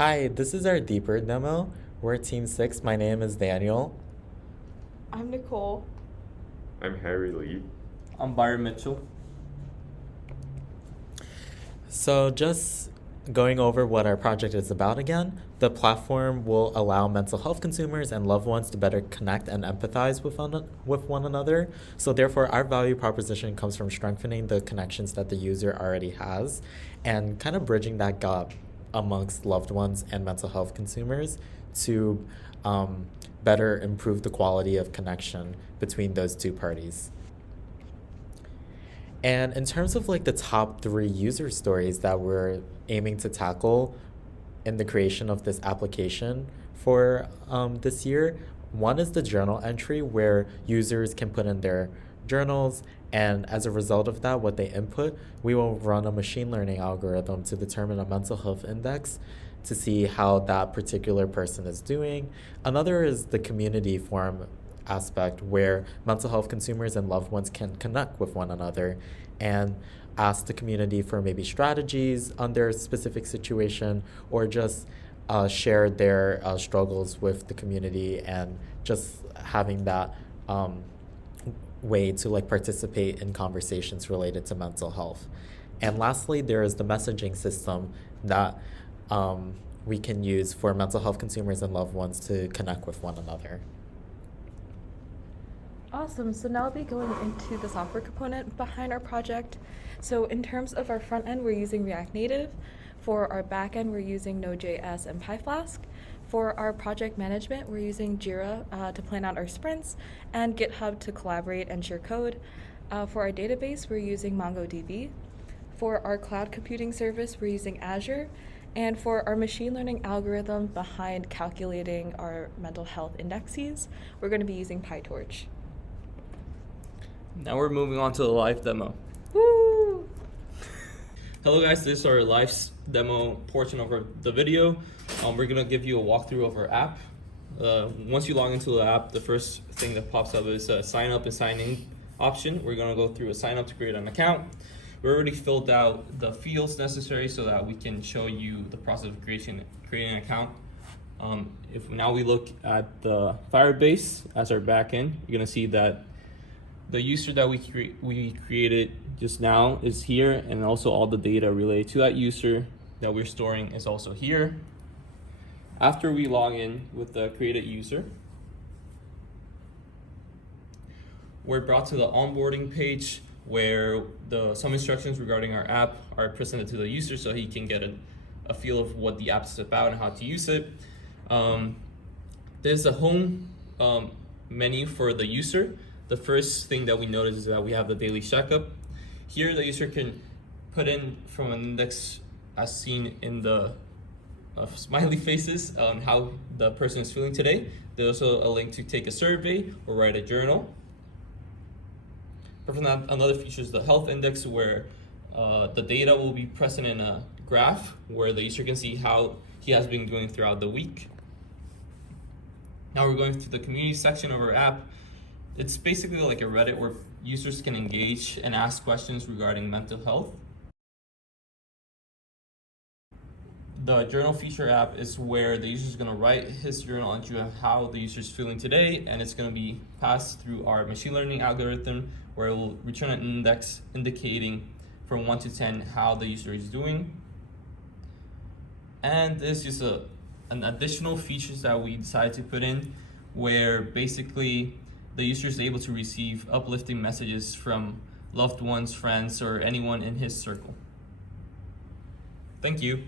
Hi, this is our Deeper demo. We're Team 6. My name is Daniel. I'm Nicole. I'm Harry Lee. I'm Byron Mitchell. So, just going over what our project is about again, the platform will allow mental health consumers and loved ones to better connect and empathize with one another. So, therefore, our value proposition comes from strengthening the connections that the user already has and kind of bridging that gap amongst loved ones and mental health consumers to better improve the quality of connection between those two parties. And in terms of like the top three user stories that we're aiming to tackle in the creation of this application for this year, one is the journal entry where users can put in their journals, and as a result of that, what they input, we will run a machine learning algorithm to determine a mental health index to see how that particular person is doing. Another is the community forum aspect where mental health consumers and loved ones can connect with one another and ask the community for maybe strategies on their specific situation or just share their struggles with the community and just having that way to like participate in conversations related to mental health. And lastly, there is the messaging system that we can use for mental health consumers and loved ones to connect with one another. Awesome. So now I'll be going into the software component behind our project. So in terms of our front end, we're using React Native. For our back end, we're using Node.js and PyFlask. For our project management, we're using Jira to plan out our sprints and GitHub to collaborate and share code. For our database, we're using MongoDB. For our cloud computing service, we're using Azure. And for our machine learning algorithm behind calculating our mental health indexes, we're going to be using PyTorch. Now we're moving on to the live demo. Woo! Hello guys, this is our live demo portion of the video. We're gonna give you a walkthrough of our app. Once you log into the app, the first thing that pops up is a sign up and sign in option. We're gonna go through a sign up to create an account. We already filled out the fields necessary so that we can show you the process of creating an account. If now we look at the Firebase as our backend, you're gonna see that the user that we created just now is here, and also all the data related to that user that we're storing is also here. After we log in with the created user, we're brought to the onboarding page where some instructions regarding our app are presented to the user so he can get a feel of what the app is about and how to use it. There's a home menu for the user. The first thing that we notice is that we have the daily checkup. Here the user can put in from an index as seen in the smiley faces how the person is feeling today. There's also a link to take a survey or write a journal. Apart from that, another feature is the health index where the data will be present in a graph where the user can see how he has been doing throughout the week. Now we're going to the community section of our app. It's basically like a Reddit where users can engage and ask questions regarding mental health. The journal feature app is where the user is going to write his journal entry of how the user is feeling today, and it's going to be passed through our machine learning algorithm where it will return an index indicating from 1 to 10 how the user is doing. And this is an additional features that we decided to put in where basically the user is able to receive uplifting messages from loved ones, friends, or anyone in his circle. Thank you.